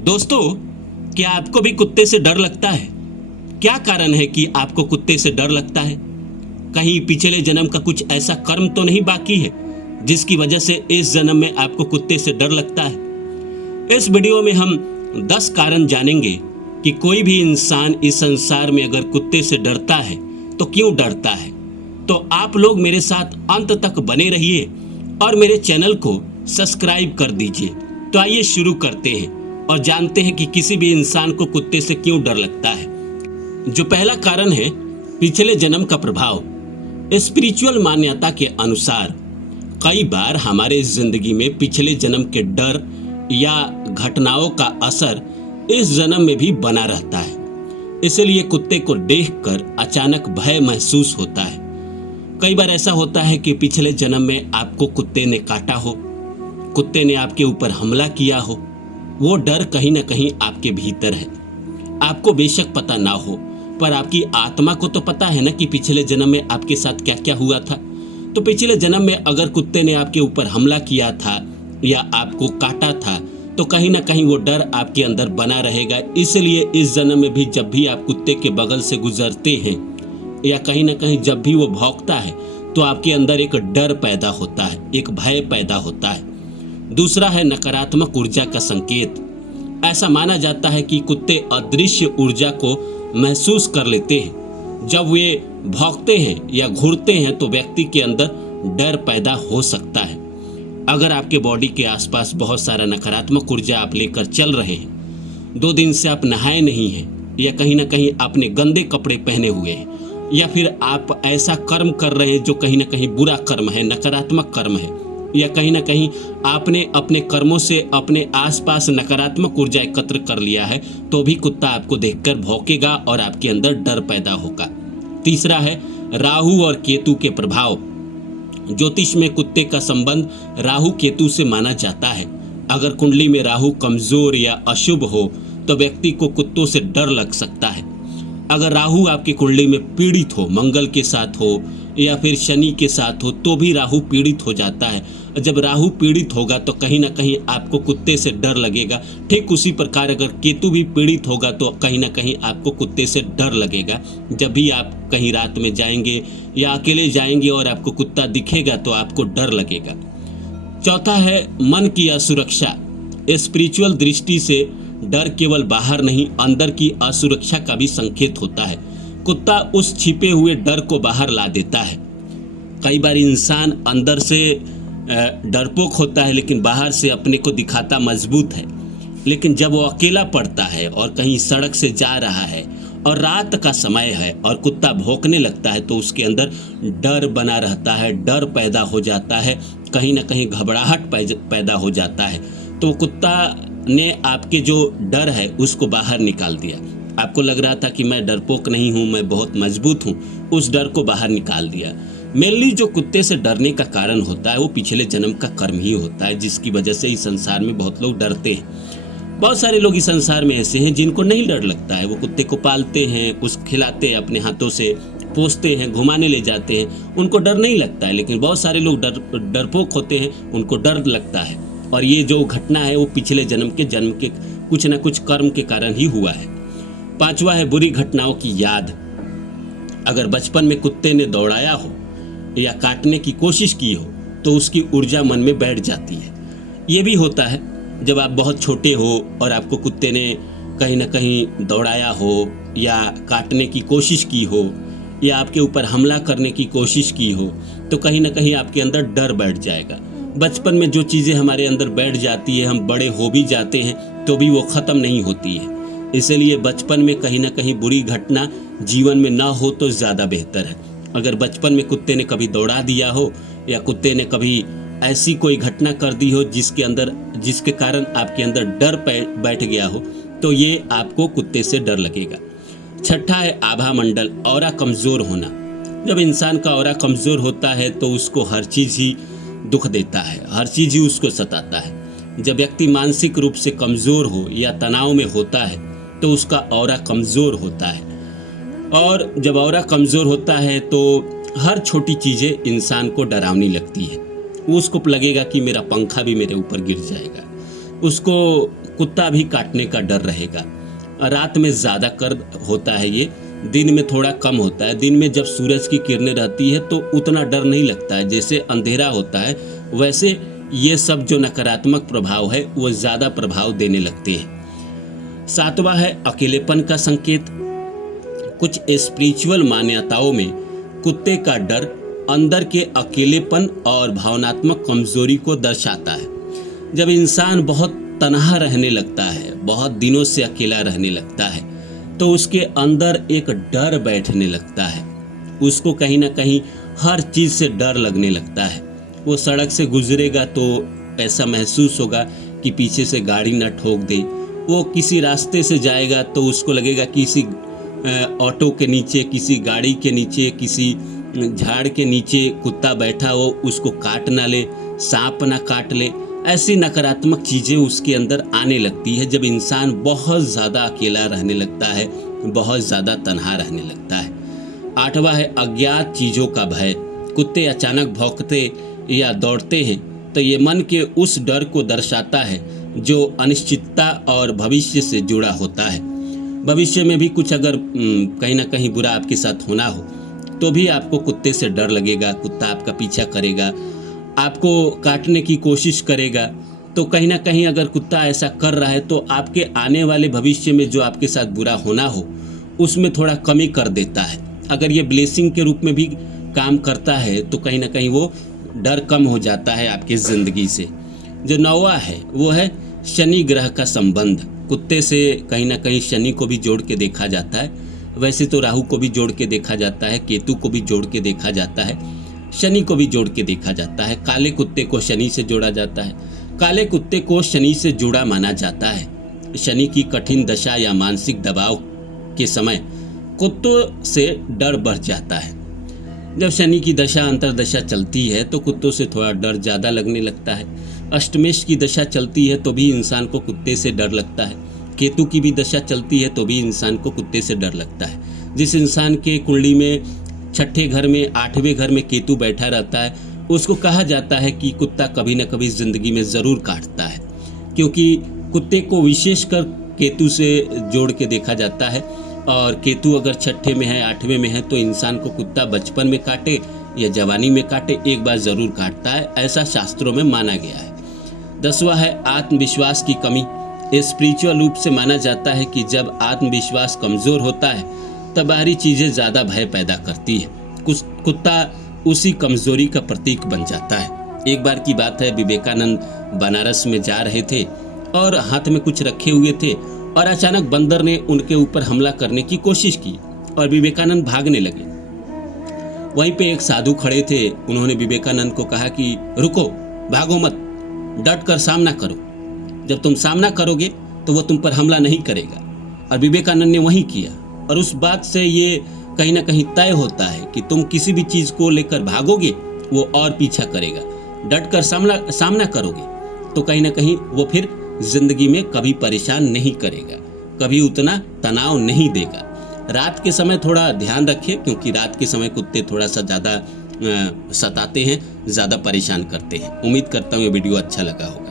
दोस्तों, क्या आपको भी कुत्ते से डर लगता है? क्या कारण है कि आपको कुत्ते से डर लगता है? कहीं पिछले जन्म का कुछ ऐसा कर्म तो नहीं बाकी है जिसकी वजह से इस जन्म में आपको कुत्ते से डर लगता है? इस वीडियो में हम 10 कारण जानेंगे कि कोई भी इंसान इस संसार में अगर कुत्ते से डरता है तो क्यों डरता है। तो आप लोग मेरे साथ अंत तक बने रहिए और मेरे चैनल को सब्सक्राइब कर दीजिए। तो आइए शुरू करते हैं और जानते हैं कि किसी भी इंसान को कुत्ते से क्यों डर लगता है। जो पहला कारण है पिछले जन्म का प्रभाव। स्पिरिचुअल मान्यता के अनुसार कई बार हमारे जिंदगी में पिछले जन्म के डर या घटनाओं का असर इस जन्म में भी बना रहता है। इसलिए कुत्ते को देखकर अचानक भय महसूस होता है। कई बार ऐसा होता है कि पिछले जन्म में आपको कुत्ते ने काटा हो, कुत्ते ने आपके ऊपर हमला किया हो। वो डर कहीं ना कहीं आपके भीतर है। आपको बेशक पता ना हो, पर आपकी आत्मा को तो पता है ना कि पिछले जन्म में आपके साथ क्या क्या हुआ था। तो पिछले जन्म में अगर कुत्ते ने आपके ऊपर हमला किया था या आपको काटा था तो कहीं ना कहीं वो डर आपके अंदर बना रहेगा। इसलिए इस जन्म में भी जब भी आप कुत्ते के बगल से गुजरते हैं या कहीं ना कहीं जब भी वो भौंकता है तो आपके अंदर एक डर पैदा होता है, एक भय पैदा होता है। दूसरा है नकारात्मक ऊर्जा का संकेत। ऐसा माना जाता है कि कुत्ते अदृश्य ऊर्जा को महसूस कर लेते हैं। जब वे भौंकते हैं या घूरते हैं तो व्यक्ति के अंदर डर पैदा हो सकता है। अगर आपके बॉडी के आसपास बहुत सारा नकारात्मक ऊर्जा आप लेकर चल रहे हैं, 2 दिन से आप नहाए नहीं हैं या कहीं ना कहीं आपने गंदे कपड़े पहने हुए हैं या फिर आप ऐसा कर्म कर रहे हैं जो कहीं ना कहीं बुरा कर्म है, नकारात्मक कर्म है, या कहीं ना कहीं आपने अपने कर्मों से अपने आसपास नकारात्मक ऊर्जा एकत्र कर लिया है, तो भी कुत्ता आपको देखकर भौंकेगा और आपके अंदर डर पैदा होगा। तीसरा है राहु और केतु के प्रभाव। ज्योतिष में कुत्ते का संबंध राहु केतु से माना जाता है। अगर कुंडली में राहु कमजोर या अशुभ हो तो व्यक्ति को कुत्तों से डर लग सकता है। अगर राहु आपकी कुंडली में पीड़ित हो, मंगल के साथ हो या फिर शनि के साथ हो, तो भी राहु पीड़ित हो जाता है। जब राहु पीड़ित होगा तो कहीं ना कहीं आपको कुत्ते से डर लगेगा। ठीक उसी प्रकार अगर केतु भी पीड़ित होगा तो कहीं ना कहीं आपको कुत्ते से डर लगेगा। जब भी आप कहीं रात में जाएंगे या अकेले जाएंगे और आपको कुत्ता दिखेगा तो आपको डर लगेगा। चौथा है मन की असुरक्षा। स्पिरिचुअल दृष्टि से डर केवल बाहर नहीं, अंदर की असुरक्षा का भी संकेत होता है। कुत्ता उस छिपे हुए डर को बाहर ला देता है। कई बार इंसान अंदर से डरपोक होता है लेकिन बाहर से अपने को दिखाता मजबूत है, लेकिन जब वो अकेला पड़ता है और कहीं सड़क से जा रहा है और रात का समय है और कुत्ता भौंकने लगता है तो उसके अंदर डर बना रहता है, डर पैदा हो जाता है, कहीं ना कहीं घबराहट पैदा हो जाता है। तो कुत्ता ने आपके जो डर है उसको बाहर निकाल दिया। आपको लग रहा था कि मैं डरपोक नहीं हूँ, मैं बहुत मजबूत हूँ, उस डर को बाहर निकाल दिया। मेनली जो कुत्ते से डरने का कारण होता है वो पिछले जन्म का कर्म ही होता है, जिसकी वजह से इस संसार में बहुत लोग डरते हैं। बहुत सारे लोग इस संसार में ऐसे हैं जिनको नहीं डर लगता है। वो कुत्ते को पालते हैं, कुछ खिलाते हैं, अपने हाथों से पोसते हैं, घुमाने ले जाते हैं, उनको डर नहीं लगता है। लेकिन बहुत सारे लोग डरपोक होते हैं, उनको डर लगता है। और ये जो घटना है वो पिछले जन्म के कुछ न कुछ कर्म के कारण ही हुआ है। पांचवा है बुरी घटनाओं की याद। अगर बचपन में कुत्ते ने दौड़ाया हो या काटने की कोशिश की हो तो उसकी ऊर्जा मन में बैठ जाती है। ये भी होता है जब आप बहुत छोटे हो और आपको कुत्ते ने कहीं ना कहीं दौड़ाया हो या काटने की कोशिश की हो या आपके ऊपर हमला करने की कोशिश की हो तो कहीं ना कहीं आपके अंदर डर बैठ जाएगा। बचपन में जो चीज़ें हमारे अंदर बैठ जाती है, हम बड़े हो भी जाते हैं तो भी वो ख़त्म नहीं होती है। इसलिए बचपन में कहीं ना कहीं बुरी घटना जीवन में ना हो तो ज़्यादा बेहतर है। अगर बचपन में कुत्ते ने कभी दौड़ा दिया हो या कुत्ते ने कभी ऐसी कोई घटना कर दी हो जिसके कारण आपके अंदर डर बैठ गया हो तो ये आपको कुत्ते से डर लगेगा। छठा है आभा मंडल, ऑरा कमज़ोर होना। जब इंसान का ऑरा कमज़ोर होता है तो उसको हर चीज़ ही दुख देता है, हर चीज़ ही उसको सताता है। जब व्यक्ति मानसिक रूप से कमज़ोर हो या तनाव में होता है तो उसका ऑरा कमज़ोर होता है। और जब ऑरा कमज़ोर होता है तो हर छोटी चीज़ें इंसान को डरावनी लगती है। उसको लगेगा कि मेरा पंखा भी मेरे ऊपर गिर जाएगा। उसको कुत्ता भी काटने का डर रहेगा। रात में ज़्यादा कर होता है, ये दिन में थोड़ा कम होता है। दिन में जब सूरज की किरणें रहती है तो उतना डर नहीं लगता है, जैसे अंधेरा होता है वैसे ये सब जो नकारात्मक प्रभाव है वो ज़्यादा प्रभाव देने लगते हैं। 7वां है अकेलेपन का संकेत। कुछ स्पिरिचुअल मान्यताओं में कुत्ते का डर अंदर के अकेलेपन और भावनात्मक कमजोरी को दर्शाता है। जब इंसान बहुत तन्हा रहने लगता है, बहुत दिनों से अकेला रहने लगता है, तो उसके अंदर एक डर बैठने लगता है। उसको कहीं ना कहीं हर चीज़ से डर लगने लगता है। वो सड़क से गुजरेगा तो ऐसा महसूस होगा कि पीछे से गाड़ी न ठोक दे। वो किसी रास्ते से जाएगा तो उसको लगेगा किसी ऑटो के नीचे, किसी गाड़ी के नीचे, किसी झाड़ के नीचे कुत्ता बैठा हो, उसको काट ना ले, सांप ना काट ले। ऐसी नकारात्मक चीज़ें उसके अंदर आने लगती है जब इंसान बहुत ज़्यादा अकेला रहने लगता है, बहुत ज़्यादा तन्हा रहने लगता है। 8वां है अज्ञात चीज़ों का भय। कुत्ते अचानक भौंकते या दौड़ते हैं तो ये मन के उस डर को दर्शाता है जो अनिश्चितता और भविष्य से जुड़ा होता है। भविष्य में भी कुछ अगर कहीं ना कहीं बुरा आपके साथ होना हो तो भी आपको कुत्ते से डर लगेगा। कुत्ता आपका पीछा करेगा, आपको काटने की कोशिश करेगा। तो कहीं ना कहीं अगर कुत्ता ऐसा कर रहा है तो आपके आने वाले भविष्य में जो आपके साथ बुरा होना हो उसमें थोड़ा कमी कर देता है। अगर ये ब्लेसिंग के रूप में भी काम करता है तो कहीं ना कहीं वो डर कम हो जाता है आपकी ज़िंदगी से। जो 9वां है वो है शनि ग्रह का संबंध। कुत्ते से कहीं ना कहीं शनि को भी जोड़ के देखा जाता है। वैसे तो राहु को भी जोड़ के देखा जाता है, केतु को भी जोड़ के देखा जाता है, शनि को भी जोड़ के देखा जाता है। काले कुत्ते को शनि से जोड़ा जाता है। काले कुत्ते को शनि से जुड़ा माना जाता है। शनि की कठिन दशा या मानसिक दबाव के समय कुत्तों से डर बढ़ जाता है। जब शनि की दशा अंतर्दशा चलती है तो कुत्तों से थोड़ा डर ज़्यादा लगने लगता है। अष्टमेश की दशा चलती है तो भी इंसान को कुत्ते से डर लगता है। केतु की भी दशा चलती है तो भी इंसान को कुत्ते से डर लगता है। जिस इंसान के कुंडली में 6ठे घर में 8वें घर में केतु बैठा रहता है उसको कहा जाता है कि कुत्ता कभी न कभी ज़िंदगी में ज़रूर काटता है, क्योंकि कुत्ते को विशेषकर केतु से जोड़ के देखा जाता है। और केतु अगर 6ठे में है 8वें में है तो इंसान को कुत्ता बचपन में काटे या जवानी में काटे, एक बार ज़रूर काटता है, ऐसा शास्त्रों में माना गया है। 10वां है आत्मविश्वास की कमी। स्पिरिचुअल रूप से माना जाता है कि जब आत्मविश्वास कमज़ोर होता है तब बाहरी चीज़ें ज़्यादा भय पैदा करती है। कुत्ता उसी कमज़ोरी का प्रतीक बन जाता है। एक बार की बात है, विवेकानंद बनारस में जा रहे थे और हाथ में कुछ रखे हुए थे और अचानक बंदर ने उनके ऊपर हमला करने की कोशिश की और विवेकानंद भागने लगे। वहीं पे एक साधु खड़े थे। उन्होंने विवेकानंद को कहा कि रुको, भागो मत, डट कर सामना करो। जब तुम सामना करोगे तो वो तुम पर हमला नहीं करेगा। और विवेकानंद ने वही किया। और उस बात से ये कहीं ना कहीं तय होता है कि तुम किसी भी चीज़ को लेकर भागोगे वो और पीछा करेगा। डट कर सामना करोगे तो कहीं ना कहीं वो फिर जिंदगी में कभी परेशान नहीं करेगा, कभी उतना तनाव नहीं देगा। रात के समय थोड़ा ध्यान रखिए, क्योंकि रात के समय कुत्ते थोड़ा सा ज़्यादा सताते हैं, ज़्यादा परेशान करते हैं। उम्मीद करता हूँ ये वीडियो अच्छा लगा होगा।